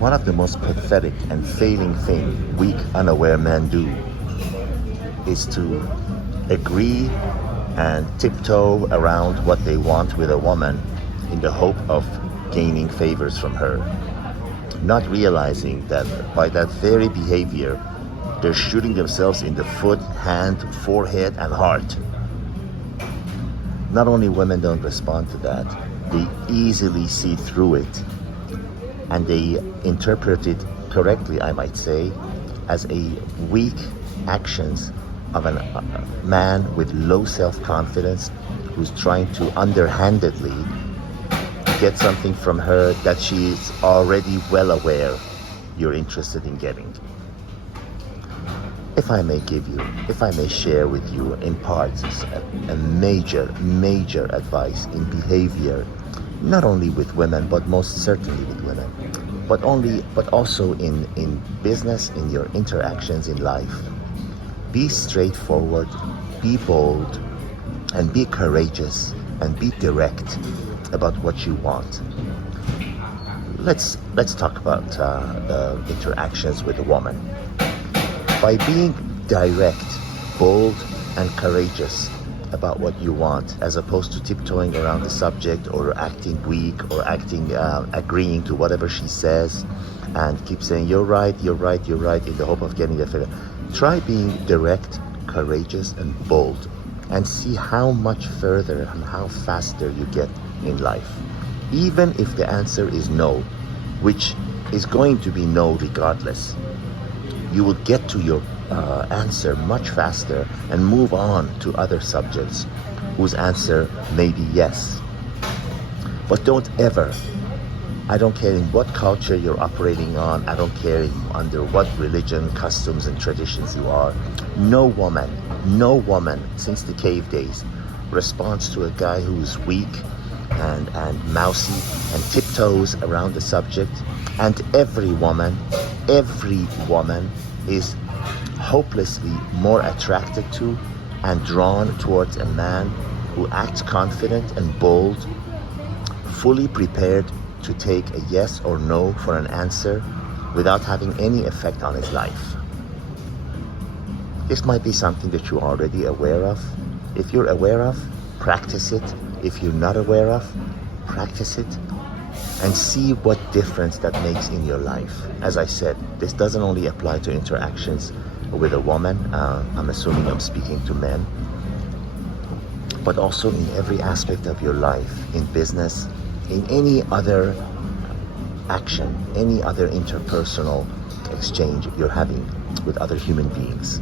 One of the most pathetic and failing thing weak, unaware men do is to agree and tiptoe around what they want with a woman in the hope of gaining favors from her, not realizing that by that very behavior, they're shooting themselves in the foot, hand, forehead, and heart. Not only women don't respond to that, they easily see through it, and they interpret it correctly, I might say, as a weak actions of a man with low self-confidence who's trying to underhandedly get something from her that she's already well aware you're interested in getting. If I may share with you in parts a major advice in behavior, not only with women, but most certainly with women, but also in business, in your interactions in life. Be straightforward, be bold, and be courageous, and be direct about what you want. Let's talk about interactions with a woman. By being direct, bold, and courageous about what you want, as opposed to tiptoeing around the subject or acting weak or agreeing to whatever she says and keep saying you're right in the hope of getting a favor. Try being direct, courageous, and bold, and see how much further and how faster you get in life. Even if the answer is no, which is going to be no regardless, you will get to your answer much faster and move on to other subjects whose answer may be yes. But don't ever, I don't care in what culture you're operating on, I don't care under what religion, customs, and traditions you are, no woman since the cave days responds to a guy who's weak and mousy and tiptoes around the subject. And every woman is hopelessly more attracted to and drawn towards a man who acts confident and bold, fully prepared to take a yes or no for an answer without having any effect on his life. This might be something that you're already aware of. If you're aware of, practice it. If you're not aware of, practice it and see what difference that makes in your life. As I said, this doesn't only apply to interactions with a woman. I'm assuming I'm speaking to men, but also in every aspect of your life, in business, in any other action, any other interpersonal exchange you're having with other human beings.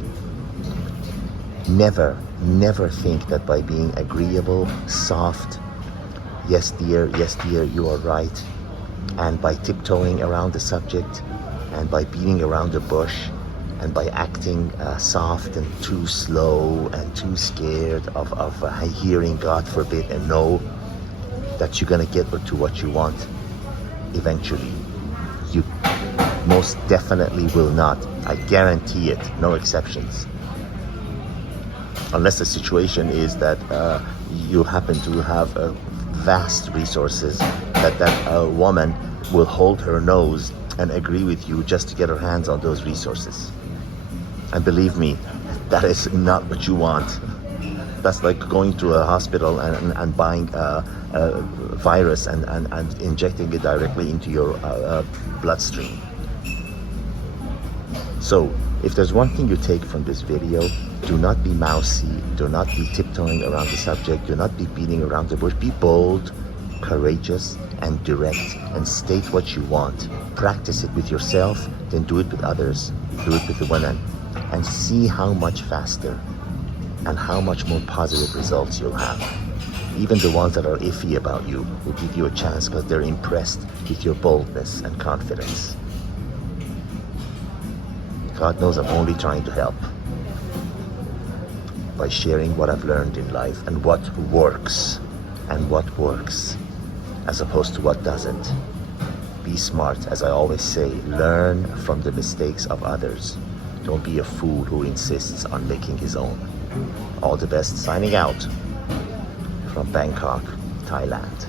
Never think that by being agreeable, soft, yes dear, you are right, and by tiptoeing around the subject, and by beating around the bush, and by acting soft and too slow and too scared of hearing, God forbid, a no, that you're gonna get to what you want eventually. You most definitely will not. I guarantee it, no exceptions. Unless the situation is that you happen to have vast resources that woman will hold her nose and agree with you just to get her hands on those resources. And believe me, that is not what you want. That's like going to a hospital and buying a virus and injecting it directly into your bloodstream. So, if there's one thing you take from this video, do not be mousy, do not be tiptoeing around the subject, do not be beating around the bush. Be bold, courageous, and direct, and state what you want. Practice it with yourself, then do it with others. Do it with the women, and see how much faster and how much more positive results you'll have. Even the ones that are iffy about you will give you a chance because they're impressed with your boldness and confidence. God knows I'm only trying to help by sharing what I've learned in life and what works as opposed to what doesn't. Be smart, as I always say, learn from the mistakes of others. Don't be a fool who insists on making his own. All the best. Signing out from Bangkok, Thailand.